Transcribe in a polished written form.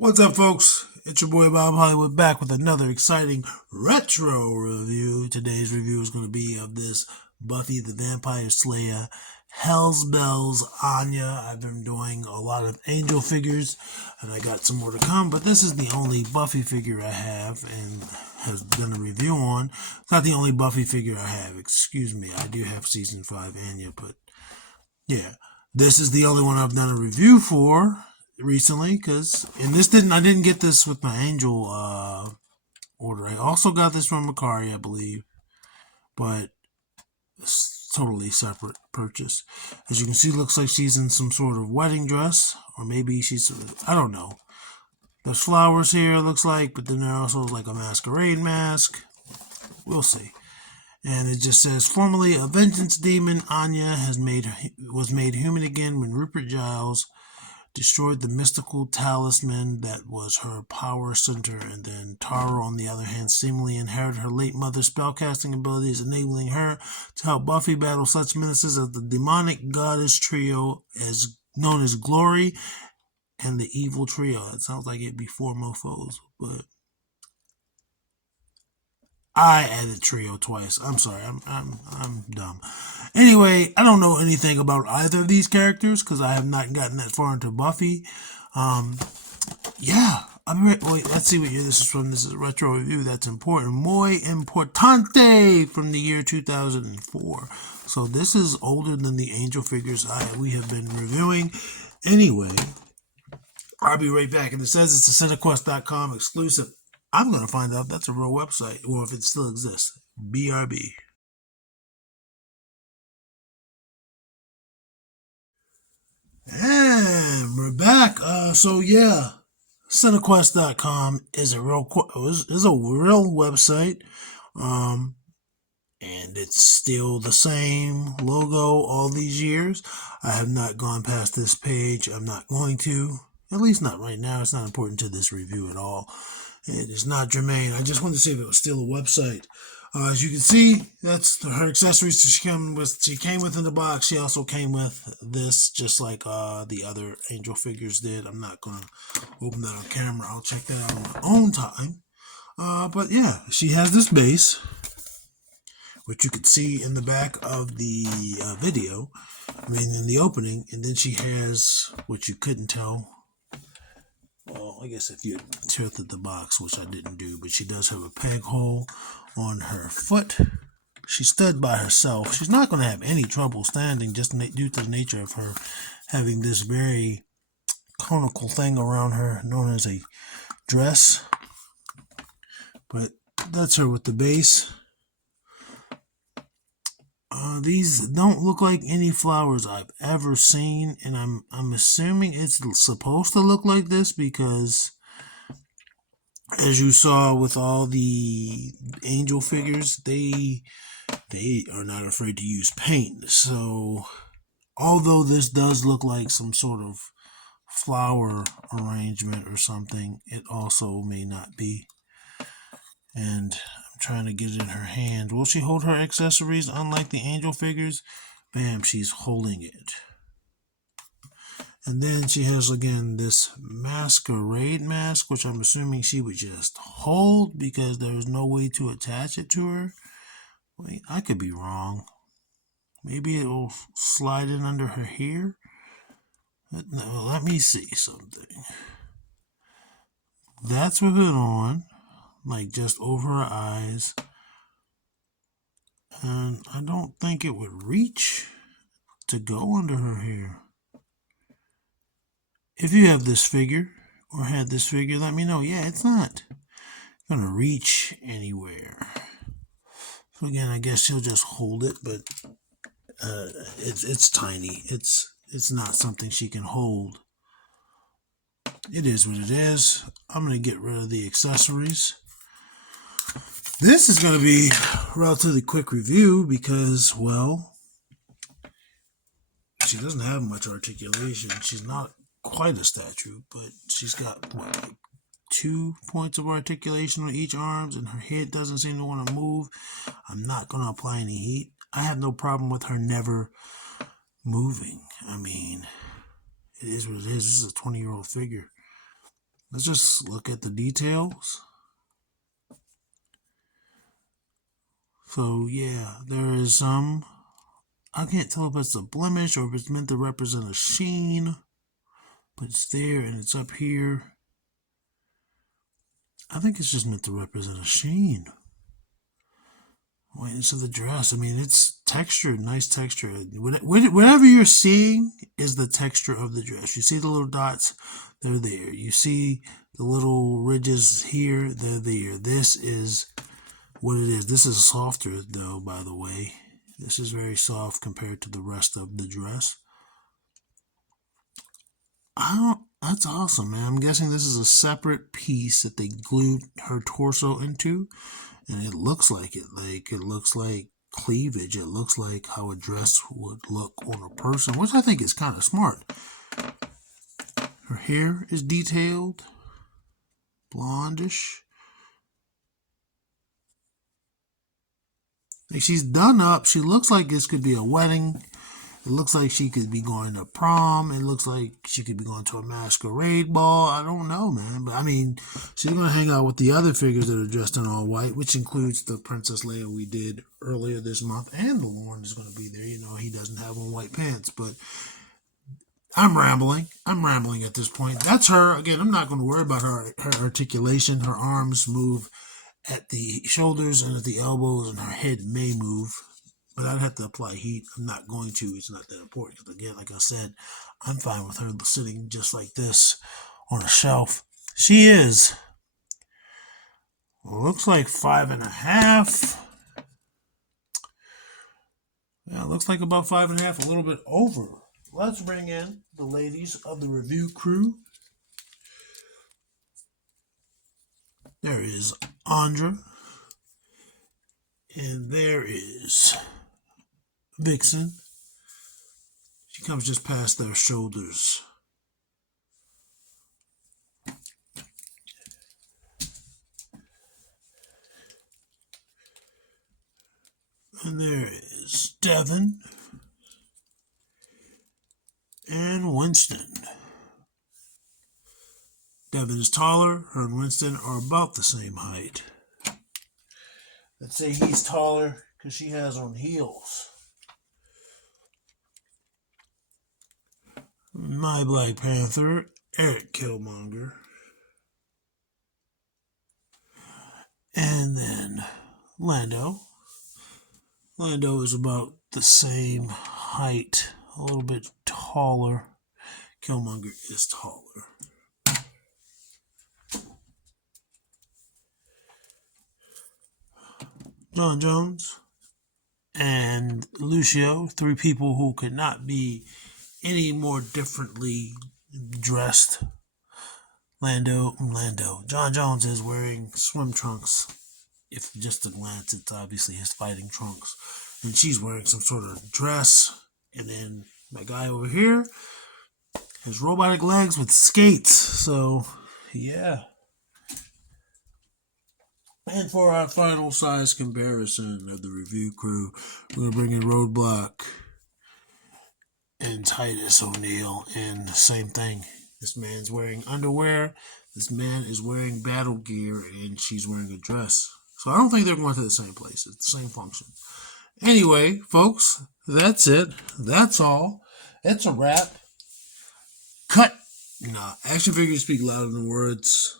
What's up, folks? It's your boy Bob Hollywood back with another exciting retro review. Today's review is going to be of this Buffy the Vampire Slayer Hell's Bells Anya. I've been doing a lot of angel figures and I got some more to come, but this is the only Buffy figure I have and has done a review on. It's not the only Buffy figure I have, excuse me. I do have season 5 Anya, but yeah, this is the only one I've done a review for recently, because I didn't get this with my angel order. I also got this from Macari, I believe, but it's totally separate purchase. As you can see, looks like she's in some sort of wedding dress, or maybe I don't know. There's flowers here, it looks like, but then there also is like a masquerade mask. We'll see. And it just says, formerly a vengeance demon, Anya was made human again when Rupert Giles destroyed the mystical talisman that was her power center, and then Tara, on the other hand, seemingly inherited her late mother's spellcasting abilities, enabling her to help Buffy battle such menaces as the demonic goddess trio as known as Glory and the evil trio. It sounds like it'd be four mofos, but I added trio twice. I'm sorry, I'm dumb. Anyway, I don't know anything about either of these characters because I have not gotten that far into Buffy. Yeah, wait, let's see what year this is from. This is a retro review. That's important. Muy importante from the year 2004. So this is older than the angel figures we have been reviewing. Anyway, I'll be right back. And it says it's a cinequest.com exclusive. I'm going to find out if that's a real website or if it still exists. BRB. And we're back. So yeah, cinequest.com is a real website. And it's still the same logo all these years. I have not gone past this page. I'm not going to. At least not right now. It's not important to this review at all. It is not germane. I just wanted to see if it was still a website. As you can see, that's her accessories. She came with in the box. She also came with this, just like the other angel figures did. I'm not going to open that on camera. I'll check that out on my own time. But yeah, she has this base, which you could see in the back of the video. I mean, in the opening. And then she has, which you couldn't tell, well, I guess if you tilted the box, which I didn't do, but she does have a peg hole on her foot. She stood by herself. She's not going to have any trouble standing, just due to the nature of her having this very conical thing around her known as a dress. But that's her with the base. These don't look like any flowers I've ever seen, and I'm assuming it's supposed to look like this because, as you saw with all the angel figures, they are not afraid to use paint. So, although this does look like some sort of flower arrangement or something, it also may not be. And trying to get it in her hand. Will she hold her accessories unlike the angel figures? Bam, she's holding it. And then she has, again, this masquerade mask, which I'm assuming she would just hold because there's no way to attach it to her. Wait, I could be wrong. Maybe it will slide in under her hair? No, let me see something. That's with it on, like just over her eyes. And I don't think it would reach to go under her hair. If you have this figure or had this figure, let me know. Yeah, it's not going to reach anywhere. So again, I guess she'll just hold it, but it's tiny. It's not something she can hold. It is what it is. I'm going to get rid of the accessories. This is going to be a relatively quick review because, well, she doesn't have much articulation. She's not quite a statue, but she's got, what, like 2 points of articulation on each arm, and her head doesn't seem to want to move. I'm not going to apply any heat. I have no problem with her never moving. I mean, it is what it is. This is a 20-year-old figure. Let's just look at the details. So yeah, there is some, I can't tell if it's a blemish or if it's meant to represent a sheen, but it's there and it's up here. I think it's just meant to represent a sheen. Wait, into the dress. I mean, it's textured, nice texture. Whatever you're seeing is the texture of the dress. You see the little dots, they're there. You see the little ridges here, they're there. This is what it is. This is softer, though, by the way. This is very soft compared to the rest of the dress. That's awesome, man. I'm guessing this is a separate piece that they glued her torso into. And it looks like it. It looks like cleavage. It looks like how a dress would look on a person, which I think is kind of smart. Her hair is detailed, blondish. Like she's done up. She looks like this could be a wedding. It looks like she could be going to prom. It looks like she could be going to a masquerade ball. I don't know, man. But, I mean, she's going to hang out with the other figures that are dressed in all white, which includes the Princess Leia we did earlier this month. And the Lauren is going to be there. You know, he doesn't have on white pants. But I'm rambling. I'm rambling at this point. That's her. Again, I'm not going to worry about her articulation. Her arms move at the shoulders and at the elbows, and her head may move. But I'd have to apply heat. I'm not going to. It's not that important. Because again, like I said, I'm fine with her sitting just like this on a shelf. She is. Looks like 5.5. Yeah, looks like about 5.5, a little bit over. Let's bring in the ladies of the review crew. There is Andra. And there is Vixen. She comes just past their shoulders. And there is Devin and Winston. Devin is taller. Her and Winston are about the same height. Let's say he's taller because she has on heels. My Black Panther, Eric Killmonger. And then Lando. Lando is about the same height, a little bit taller. Killmonger is taller. John Jones and Lucio, three people who could not be any more differently dressed. Lando. John Jones is wearing swim trunks. If just a glance, it's obviously his fighting trunks. And she's wearing some sort of dress. And then my guy over here has robotic legs with skates. So, yeah. And for our final size comparison of the review crew, we're going to bring in Roadblock and Titus O'Neil. And the same thing. This man's wearing underwear. This man is wearing battle gear. And she's wearing a dress. So I don't think they're going to the same place. It's the same function. Anyway, folks, that's it. That's all. It's a wrap. Cut. Nah, action figures speak louder than words.